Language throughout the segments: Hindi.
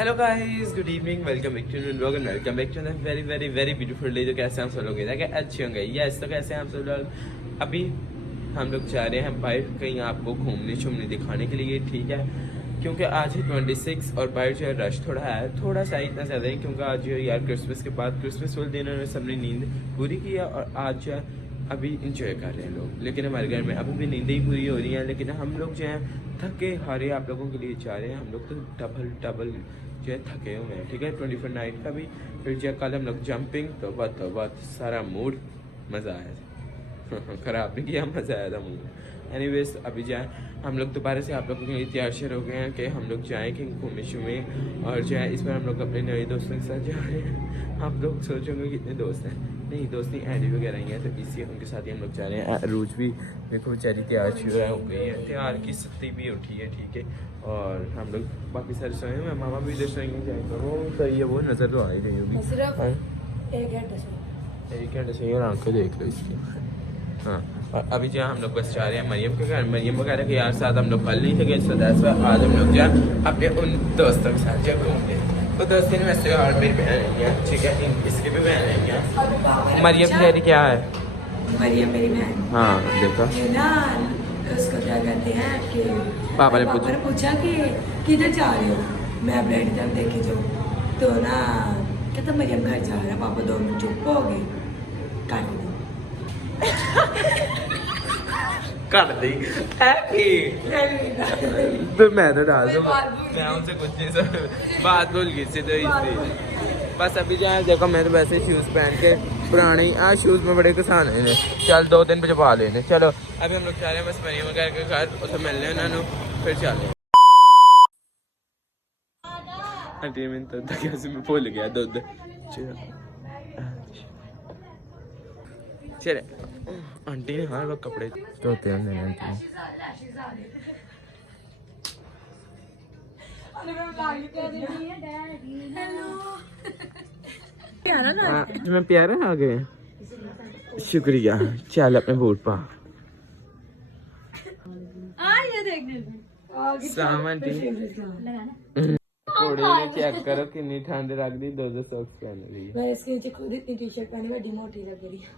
Hello guys, good evening, welcome back to new vlog and welcome back to very very very beautiful day. तो कैसे हम सब लोग अच्छे होंगे? यस, तो कैसे हम सब लोग अभी हम लोग जा रहे हैं बाहर कहीं आपको घूमने शूमने दिखाने के लिए, ठीक है? क्योंकि आज है 26 और बाहर जो है रश थोड़ा है, थोड़ा सा इतना ज़्यादा है क्योंकि आज जो है यार क्रिसमस के बाद क्रिसमस वाले दिन उन्होंने सबने नींद पूरी की है और आज जो है अभी इंजॉय कर रहे हैं लोग। लेकिन हमारे घर में अभी भी नींदें ही पूरी हो रही हैं, लेकिन हम लोग जो हैं थके हारे आप लोगों के लिए जा रहे हैं। हम लोग तो डबल जो है थके हुए हैं, ठीक है? 24 नाइट का भी, फिर जो कल हम लोग जंपिंग, तो बहुत सारा मूड मज़ा आया ख़राब नहीं किया, मज़ा आया था मूड। एनीवेज अभी जाए हम लोग दोबारा से आप लोगों के लिए तैयार शेयर हो गए हैं कि हम लोग जाएँ कहीं घूमे शूमे, और जो है इस बार हम लोग अपने नए दोस्तों के साथ जा रहे हैं। आप लोग सोचोगे कितने दोस्त हैं, नहीं दोस्त नहीं, एडी वगैरह ही हैं, तो इसी उनके साथ ही हम लोग जा रहे हैं। रूज भी मेरे को बेचारी तैयार शुरू हो गई है, तैयार की सत्ती भी उठी है, ठीक है? और हम लोग बाकी सारे सोए हुए हैं, मामा भी इधर सोएंगे, जाएंगे वो सही है, वो नज़र तो आ ही रही होगी। एक घंटे से यार आंखें देख लो इसकी। हाँ, और अभी जो हम लोग बस जा रहे हैं मरियम के घर। मरियम वगैरह के यार साथ हम लोग कल नहीं थे गए, सो दैट्स व्हाई आज हम लोग जाए अपने उन दोस्तों के साथ जब घूमने। तो दोस्ती में वैसे और मेरी बहन है, ठीक है? इसकी भी बहन है। मरियम तेरी क्या है? मरियम मेरी बहन। हाँ देखो ना, उसको क्या कहते हैं कि पापा ने पूछा कि किधर जा रहे हो, मैं ब्रेड जम देखे जो, तो ना कहता मरियम घर जा रहा है। पापा 2 मिनट चुप हो गए, काट दी कर दी तो मैं तो डाल दूँ, मैं उनसे कुछ नहीं सब बात भूल गई थी, तो इसलिए बस अभी जाए। देखो मैं तो वैसे शूज़ पहन के पुराने ही शूज़ में बड़े किसान है, चल 2 दिन पे छपा लेने। चलो अभी हम लोग जा रहे हैं बस मरियम वगैरह के घर, उसे मिलने उन्होंने, फिर चले। आंटी मैं तो कैसे मैं भूल गया दूध। चले आंटी ने हर वक्त कपड़े धोते हैं आंटी ने। तुम्हें प्यारा आ गए, शुक्रिया। चल अपने बूट पा। घोड़े ने चेक करो कितनी ठंड लग रही, 2 सॉक्स पहन ली। मैं इसके नीचे खुद इतनी टी-शर्ट पहनी, बड़ी मोटी लग रही है।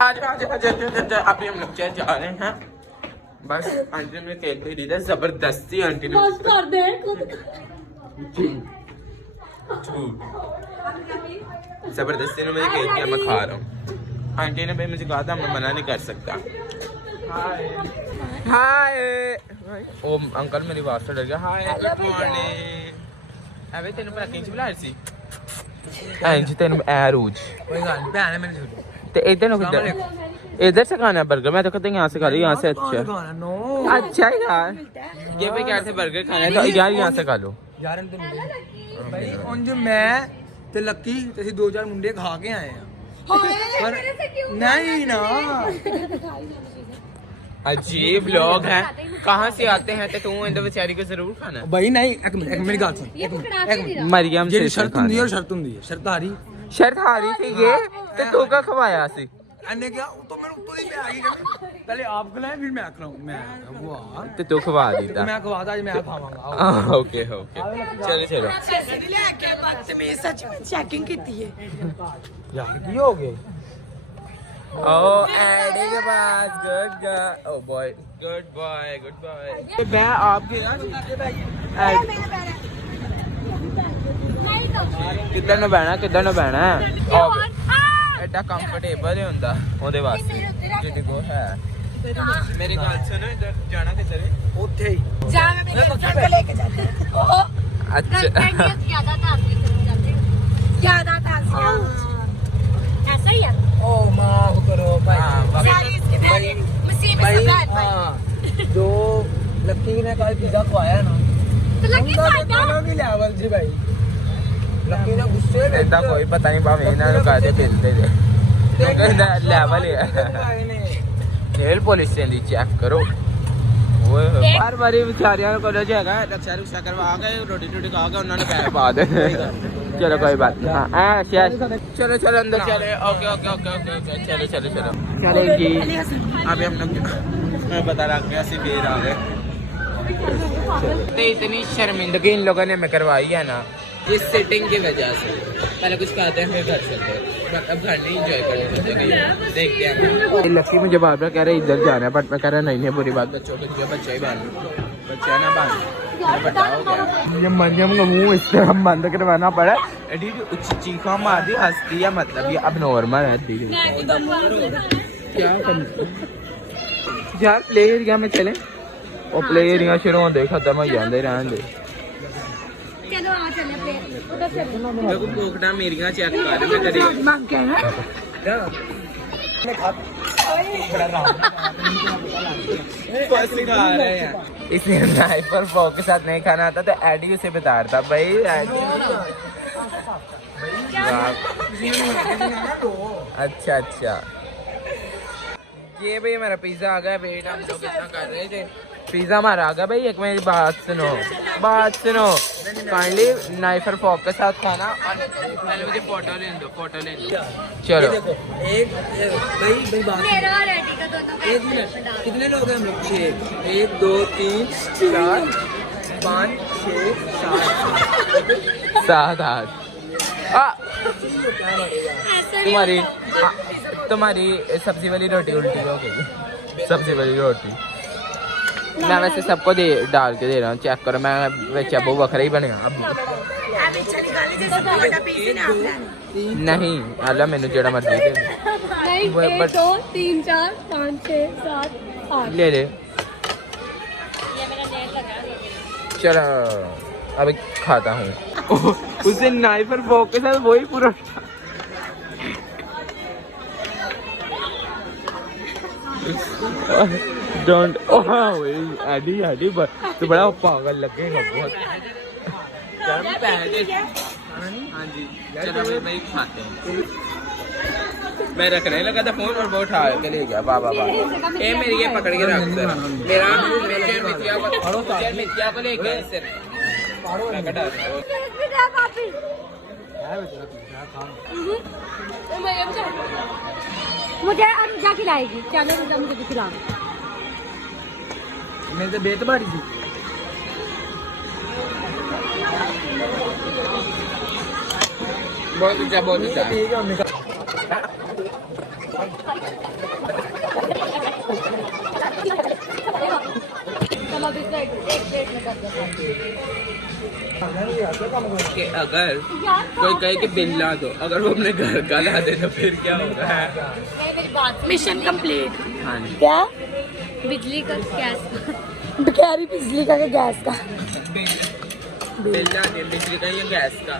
आज अभी हम लोग जा रहे हैं, बस आंटी ने केक दे दी था जबरदस्ती। आंटी ने बस कर दे जबरदस्ती ने मुझे केक दिया, मैं खा रहा हूँ। आंटी ने भाई मुझे कहा था मैं मना नहीं कर सकता। हाय ओ अंकल मेरी आवाज से डर गया। Hi good morning. अबे तेन पैकिंग च बुलाया सी इंज तेन ए रूज कोई गल नहीं भैन है मेरी। ते इधर नो किधर इधर से खाना है बर्गर? मैं तो कहते यहाँ से खा ली, यहाँ से अच्छा यार ये पे क्या थे बर्गर खाने, तो यार यहाँ से खा लो यार। भाई उंज मैं ते लक्की ते ਅਸੀਂ 2-4 मुंडे खा के आए हैं, पर नहीं ना अजीब लोग हैं, कहाँ से आते हैं? तो तू इंदर बेचारी को जरूर खाना है भाई। नहीं एक मिनट मेरी गल सुन, एक मिनट मरियम जेडी शर्त हुंदी है और शर्त हुंदी है, शर्त हारी शर्त हारी थी ये, ते तू का खवाया सी? अन्ने क्या तो मैं ऊपर ही पे आ गई, पहले आप खिलाएं फिर मैं खिलाऊं। मैं वाह ते तू खवा देता। मैं खवाता आज मैं खावांगा। ओके ओके चलो चलो। लेके बदतमीज, सच में चेकिंग की थी यार की हो गए। Oh, Eddie के पास good girl, oh boy, good boy. मैं आपके ना किधर न बहना एडा कंफर्टेबल होंदा ओदे वास्ते जिन्ने को है। मेरी गल सुनो, इधर जाना किधर है? ओथे ही जा मैं फ्रेंड को लेके जाते हैं। अच्छा ज्यादा था ऐसा ही है। ओ माफ करो भाई। सारी इसकी बहनी मुसीबत भाई से बैठ भाई। हाँ, जो लक्की ने कल पिज्जा खवाया ना, तो लकी खाना की लेवल से भाई लक्की ने गुस्से में इतना कोई पता नहीं भावे इन्होंने कहते फिरते थे कहता लेवल है। रेल पुलिस से चेक करो हर बारी बेचारियों को जाएगा रक्षा रुक्षा करवा के रोटी टूटी खा के उन्होंने पैसे पा दे। चलो कोई बात नहीं। हाँ चलो चलो अंदर चले। Okay okay okay okay okay चलो चलो चलो चलेगी। अभी हम लोग मैं बता रहा गया सी बेर आ गए तो इतनी शर्मिंदगी इन लोगों ने मैं करवाई है ना इस सेटिंग की वजह से। पहले कुछ खाते हैं फिर घर चलते हैं, अब घर नहीं इंजॉय करने चलते कहीं देखते हैं। लक्ष्मी मुझे बार बार कह रहे इधर जाना है, बट मैं कह रहा नहीं बुरी बात, बच्चों को जो बच्चे ही बांध बच्चा ना बांध बताओ क्या ये मरियम का मुंह इस तरह बंद करवाना पड़ा। एडी चीखा मार दी हंसती है, मतलब ये अब नॉर्मल है। क्या यार प्ले एरिया में चले और प्ले एरिया शुरू होते खत्म हो जाते रहने दे। चलो आ चले प्ले उधर चलो। देखो पोखड़ा मेरियां चेक कर मैं तेरी मांग के है बस खा रहे हैं। इसे नाइफ पर फोक के साथ नहीं खाना आता तो एडी उसे बताता भाई एडी। अच्छा अच्छा ये भाई हमारा पिज्जा आ गया। वेट हम लोग कितना कर रहे थे, पिज्जा हमारा आ गया। भाई एक मेरी बात सुनो काइंडली नाइफ और फोक के साथ खाना। और पहले मुझे फोटो ले दो चलो। एक भाई बात मेरा और एडी का दोनों का एक मिनट, कितने लोग हैं हम लोग? 6 1 2 3 4 5 6 7 7 8 तुम्हारी सब्जी वाली रोटी उल्टी हो गई। सब्जी वाली रोटी मैं वैसे सबको दे डाल के दे रहा हूँ, चेक करो। मैं चबू बखरा ही बने नहीं अल्लाह मैंने जेड़ा मर्जी दे नहीं 1 2 3 4 5 6 7 8 ले ले। ये मेरा नेल लगा। चलो अभी खाता हूँ। उसे नाइफ और फोक के साथ वही पूरा डोंट एडी एडी तो बड़ा पागल लगेगा बहुत। हाँ जी चलो भाई खाते हैं। मैं रखने लगा था फोन और वो उठा के ले गया। वाह वाह वाह ये मेरी ये पकड़ के रख सर मेरा मिथिया को ले गया सर। मुझे अनुजा खिलाएगी। चलो अनुजा मुझे भी खिला। मैं तो बेतबारी थी। बहुत अच्छा बहुत अच्छा। ठीक है हमने चलो अभी एक प्लेट में कर दो। कि अगर कोई कहे कि बिल ला दो, अगर वो अपने घर का ला दे तो फिर क्या होगा? मेरी बात मिशन कंप्लीट। हाँ जी क्या बिजली का गैस बकैरी बिजली का के गैस का बिल ला दे बिजली का या गैस का।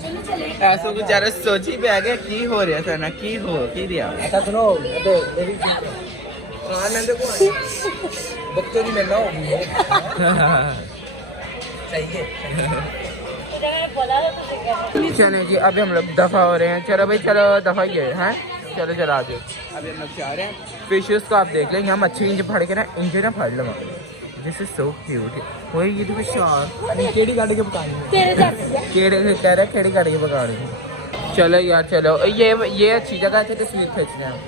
चलो चले। ऐसा कुछ जरा सोची पे आ गया की हो रहा था ना की दिया। ऐसा सुनो मेरी खान में देखो बच्चों की मिलना होगी चाहिए। चलो जी अभी हम लोग दफा हो रहे हैं। चलो भाई चलो दफा ही है चलो चलो आ जाओ। अभी हम लोग जा रहे हैं फिशेस को। आप देख लेंगे हम अच्छी इंज फाड़ के ना इंज ना फाड़ लगा। This is so cute. वही ये देखो शार्क केड़ी गाड़ी के पकानी तेरे जैसे केड़े कह रहे केड़ी गाड़ी के पकाने। चलो यार चलो ये अच्छी जगह से तस्वीर खींचने हैं।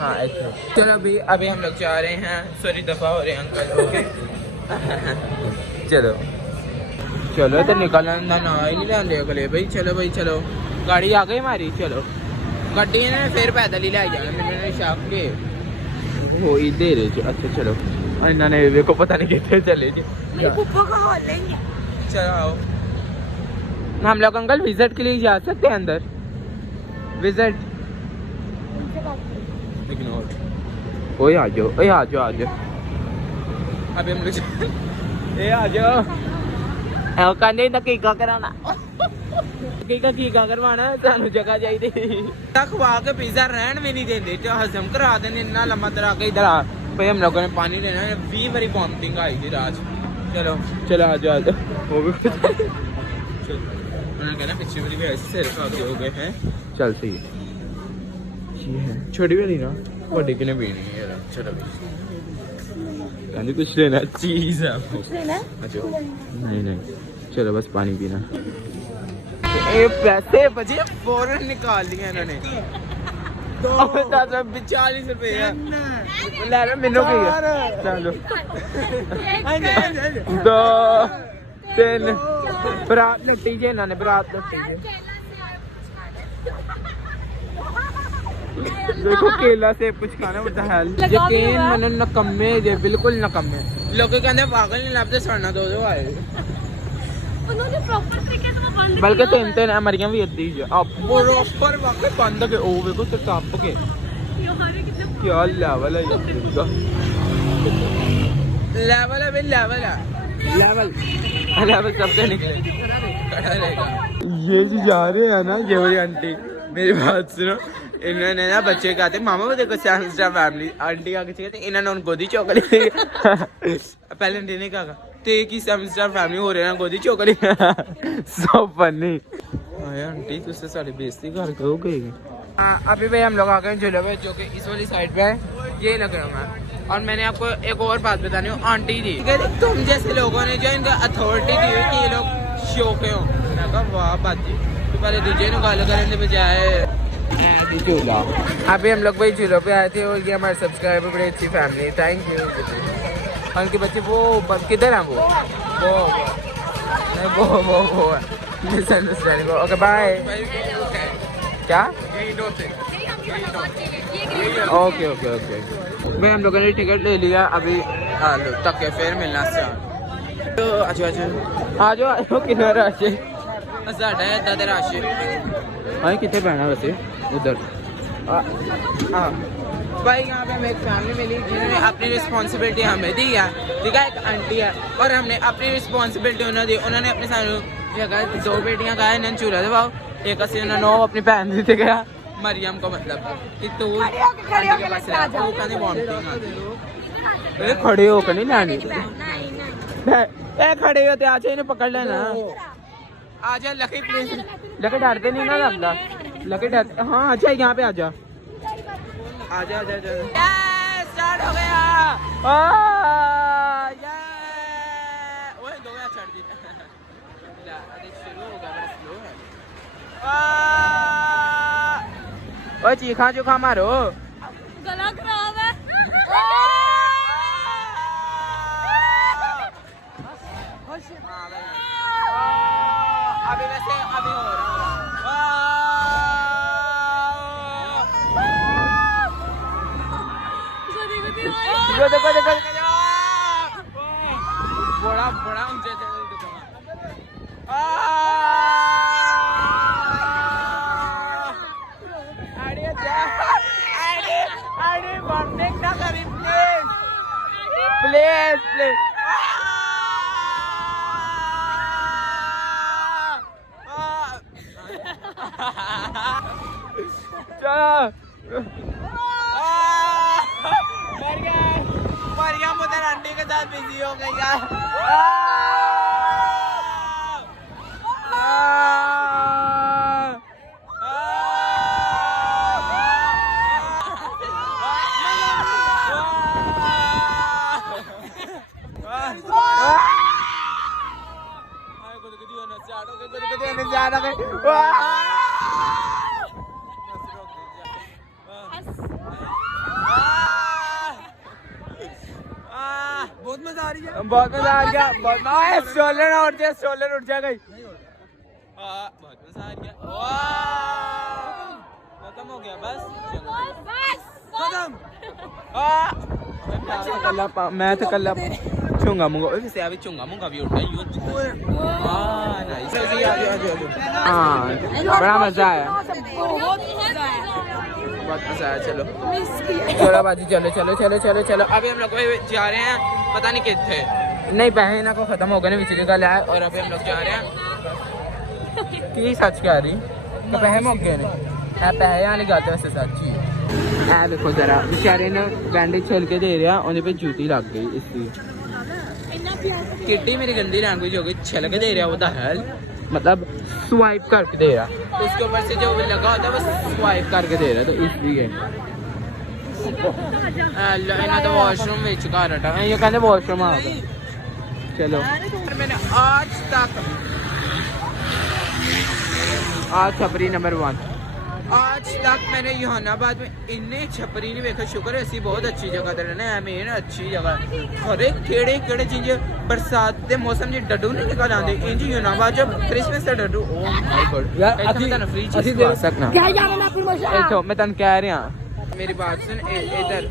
हाँ ऐसे चलो अभी हम लोग जा रहे हैं। सॉरी दफा हो रहे हैं अंकल। ओके चलो चलो तो निकलना ना ही नहीं ला लिया अगले भाई। चलो भाई चलो गाड़ी आ गई हमारी। चलो गड्डी ने फिर पैदल ही ले जाना मैंने शाप के हो ही दे रहे। अच्छा चलो इन्होंने देखो पता नहीं कितने चले जी। चलो आओ हम लोग अंकल विजिट के लिए जा सकते हैं अंदर। Visit ignore. ओए आ जाओ अभी हम लोग ए आ जाओ कहते नकीका कराना नकीका करवाना सानू जगह चाहिए। खवा के पिज्जा रहन भी नहीं देते तो हजम करा देने इतना लम्बा तरह के इधर आ भाई। हम लोगों ने पानी लेना है 20 बारी वॉमिटिंग आई थी रात। चलो चलो आ जाओ वो भी उन्होंने कहना पिछली बारी भी ऐसे सिर खाते हो गए हैं। चल सही है छोटी वाली ना बड़ी की ने भी नहीं है। चलो कुछ लेना चीज है अच्छा नहीं चलो बस पानी पीना। ये पैसे बचे फौरन निकाल लिए इन्होंने। 40 रुपए ले लो मैनू की चलो 2 3 बरात लुटी जे इन्होंने बरात लुटी जे देखो केला से कुछ खाना पड़ता है यकीन मैंने नकम्मे जे बिल्कुल नकम्मे लोग कहते पागल नहीं लगते सड़ना दो आए उन्होंने प्रॉपर तरीके से वो बंद बल्कि 3 मरियां भी अद्धी बराबर वाकई बंद के ओ देखो तो टप के क्या लेवल है लेवल है भाई लेवल है लेवल सबसे निकले ये जी जा रहे हैं ना ये वाली आंटी मेरी बात सुनो इन्होंने ना बच्चे कहते मामा वो देखो सैमस्टर फैमिली आंटी आके कहते इन्होंने उन गोदी चौकड़ी पहले आंटी ने कहा ते की सैमस्टर फैमिली हो रहे हैं गोदी चौकड़ी सो फनी आंटी तुझसे सारी बेइज्जती कर हो गई अभी भाई हम लोग आ गए झूले पे जो कि इस वाली साइड पे है ये लग रहा है और मैंने आपको एक और बात बतानी हूँ आंटी जी तुम जैसे लोगों ने जो इनका अथॉरिटी दी हुई कि ये लोग शौके हो मैं कहा वाह बाजी तो पहले दूसरे ने गाल करने के बजाय झूला अभी हम लोग भाई झूलों पे आए थे और ये हमारे सब्सक्राइबर बड़ी अच्छी फैमिली थैंक यू उनके बच्चे वो किधर हैं वो मिसअंडरस्टैंडिंग ओके बाय क्या ओके ओके ओके भाई हम लोगों ने टिकट ले लिया अभी तक के फिर मिलना तो अच्छा आ जाओ कितना रश है साढ़ा है इतना रश हाँ कितने बहना वैसे उधर भाई यहाँ पे हमें एक फैमिली मिली जिन्होंने अपनी रिस्पॉन्सिबिलिटी हमें दी है ठीक है एक आंटी है और हमने अपनी रिस्पॉन्सिबिलिटी उन्हें दी उन्होंने अपने सारे जगह 2 बेटियां कहा इन्होंने चूल्हा दबाओ एक असी उन्होंने अपनी बहन दी गया मरियम को मतलब कि तू खड़े होकर नहीं लानी खड़े होते आज इन्हें पकड़ लेना आजा लकी प्लीज लकी डरते नहीं ना लगता लकी डरते हाँ अच्छा यहाँ पे आजा आजा आजा आजा स्टार्ट हो गया ओए दो गया चढ़ दी शुरू हो गया बड़ा स्लो है ओए चीखा चूखा मारो गला खराब है अभी वैसे अभी हो रहा देखो बड़ा बड़ा ऊंचे प्लीज प्लीज चलो मरियम उधर आंटी के साथ बिजी हो गई यार बहुत मजा आ रही है बहुत मजा आ गया बहुत स्टोलन उठ जा गई बहुत मजा आ गया खत्म हो गया बस खत्म मैं तो कल चुंगा मुंगा वैसे अभी चुंगा मुंगा भी उठा यूं नाइस हाँ बड़ा मजा आया बहुत मजा आया चलो बाजी चलो अभी हम लोग जा रहे हैं पता नहीं कितने नहीं पैसे ना को खत्म हो गए ना पिछली गल है और अभी हम लोग जा रहे हैं की सच कह रही तो पैसे मुक गए ने पैसे वाली गल वैसे सच ही है देखो जरा बेचारे ने बैंडेज छोल के दे रहा उन्हें पे जूती लग गई इसलिए किड्डी मेरी गंदी लैंग्वेज हो गई छलक दे रहा होता है मतलब स्वाइप करके दे रहा तो उसके ऊपर से जो लगा होता है वो स्वाइप करके दे रहा तो इसलिए इन्हें तो वॉशरूम में चुका रहा ये कहते वॉशरूम आ गया चलो मैंने आज छपरी नंबर 1 आज तक मैंने जहानाबाद में इन्ने छपरी नहीं देखा। शुक्र है ऐसी बहुत अच्छी जगह ते रहने मेन अच्छी जगह। हरे केड़े केड़े चीज बरसात के मौसम च डड्डू नहीं निकल आते इंज जहानाबाद जब क्रिसमस का डड्डू। ओ माय गॉड यार मैं तन्नू फ्री चीज ਅਸੀਂ खवा सकना। क्या जाना ना प्रमोशन इथो मैं तन कह रहा मेरी बात सुन इधर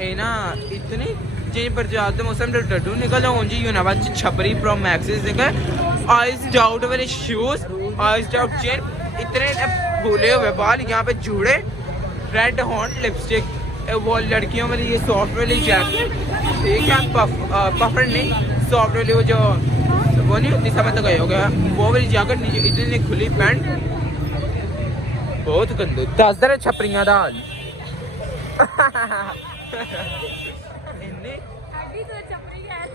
ये ना इतनी चीज बरसात के मौसम में डड्डू निकल ऊंजी जहानाबाद छपरी प्रो मैक्सिस निकल आइस डाउट वाले शूज आइस डाउट चेन इतने भूले हुए बाल यहाँ पे जूड़े रेड हॉर्न लिपस्टिक वो लड़कियों वाली ये सॉफ्ट वाली जैकेट ठीक है पफर नहीं सॉफ्ट वाली वो जो वो नहीं होती समझ तो गए हो गया वो वाली जैकेट नीचे इतनी खुली पैंट बहुत गंदू 10 दर छपरियां दा हाल इन्नी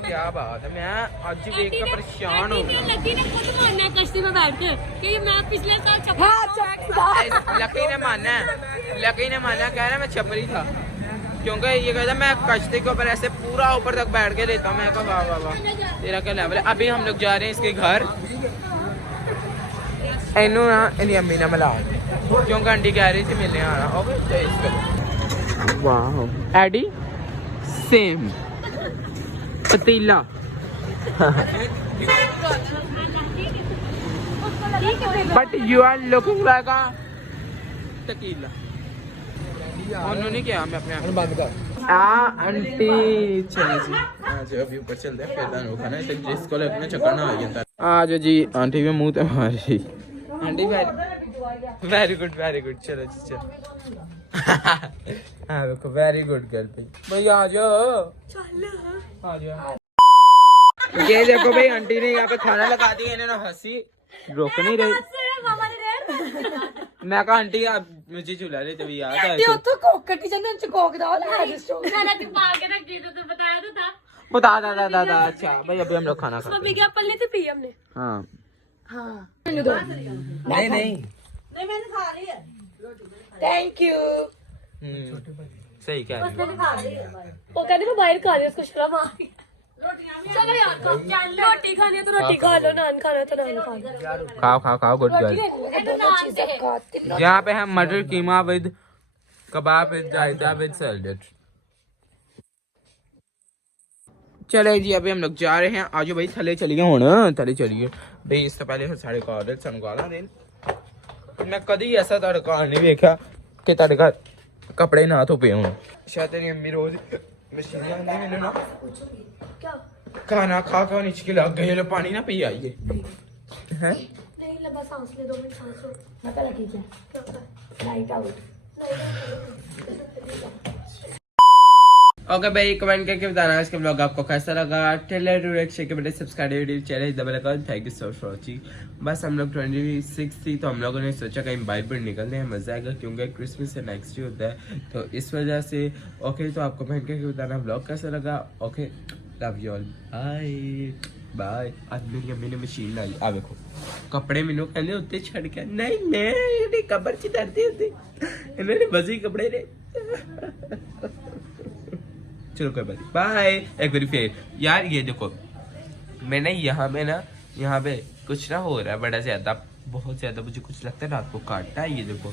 क्या बात है मैं आज देख कर परेशान हो गया। लकी ने खुद मानना है कश्ती में बैठ के कि मैं पिछले साल लकी ने माना कह रहा मैं छपरी था क्योंकि ये कहता मैं कश्ती के ऊपर ऐसे पूरा ऊपर तक बैठ के लेता हूँ। मैं कहा वाह वाह वाह तेरा क्या लेवल है। अभी हम लोग जा रहे हैं इसके घर इनू ना इनकी अम्मी ने मिला क्योंकि आंटी कह रही थी मिलने आना वाह एडी सेम पतीला but you are looking like a tequila. उन्होंने क्या मैं अपने आप बंद कर आंटी चले जी आज अभी ऊपर चलते हैं फिर दानो खाना है जिसको लगना चकरना आ गया आज जी आंटी के मुंह पे मारी आंटी वेरी गुड चलो जी चलो हाँ देखो वेरी गुड गर्ल भाई आ जाओ आ जाओ। ये देखो भाई आंटी ने यहाँ पे खाना लगा दिया इन्होंने हंसी रोक नहीं रही। मैं कहा आंटी आप मुझे चुला रहे तभी याद आया ਤੇ ਉੱਥੋਂ ਕੋਕ ਕੱਟੀ ਜਾਂਦੇ ਨੇ ਕੋਕ ਦਾ ਉਹ ਲੈ ਸਟੋਰ खाना तो पा के रख दी तो बताया तो था बता दादा अच्छा भाई अभी हम लोग खाना खाते मम्मी क्या पल्ले से पी हमने हैं। हाँ ਹਾਂ ਮੈਨੂੰ ਦੋ नहीं थैंक यू सही कह रही हो। वो कहते मैं बाहर खा रही हूँ उसको शर्म आ गई। चलो यार रोटी खानी है तो रोटी खा लो नान खाना है तो नान खा लो खाओ गुड गर्ल। ये तो नान से है। यहाँ पे हम matar keema with kebab with raita with salad. चले जी अभी हम लोग जा रहे हैं आज भाई थले चलिए थले चलिए भाई इससे पहले साढ़े ऑर्डर सन गाला दिन मैं कभी ऐसा तड़का नहीं देखा कि तड़का कपड़े ना धोपे हूँ शायद तेरी अम्मी रोज मशीन नहीं मैंने ना खाना खा नीचे के लग गए पानी ना पी आइए हैं नहीं लंबा सांस ले 2 मिनट सांस लो। मैं पता की क्या लाइट आउट ओके भाई कमेंट करके बताना इसका ब्लॉग आपको कैसा लगा। टेलर के बड़े सब्सक्राइब चैनल दबा लगा। Thank you so much for watching. बस हम लोग 26 थी तो हम लोगों ने सोचा कहीं बाइक पर निकलने हैं मजा आएगा क्योंकि क्रिसमस से नेक्स्ट ही होता है तो इस वजह से ओके तो आप कमेंट करके बताना ब्लॉग कैसा लगा। Okay love you all bye bye. आज मेरी अम्मी ने मशीन लाई आ देखो कपड़े मैनू कहने उत्ते छड़ के नहीं कबर च दर्द होते इन्होंने बजी कपड़े ने चलो कोई बात बाय। एक बार फिर यार ये देखो मैंने यहाँ पे कुछ ना हो रहा है बड़ा ज्यादा बहुत ज्यादा मुझे कुछ लगता है रात को काटता है ये देखो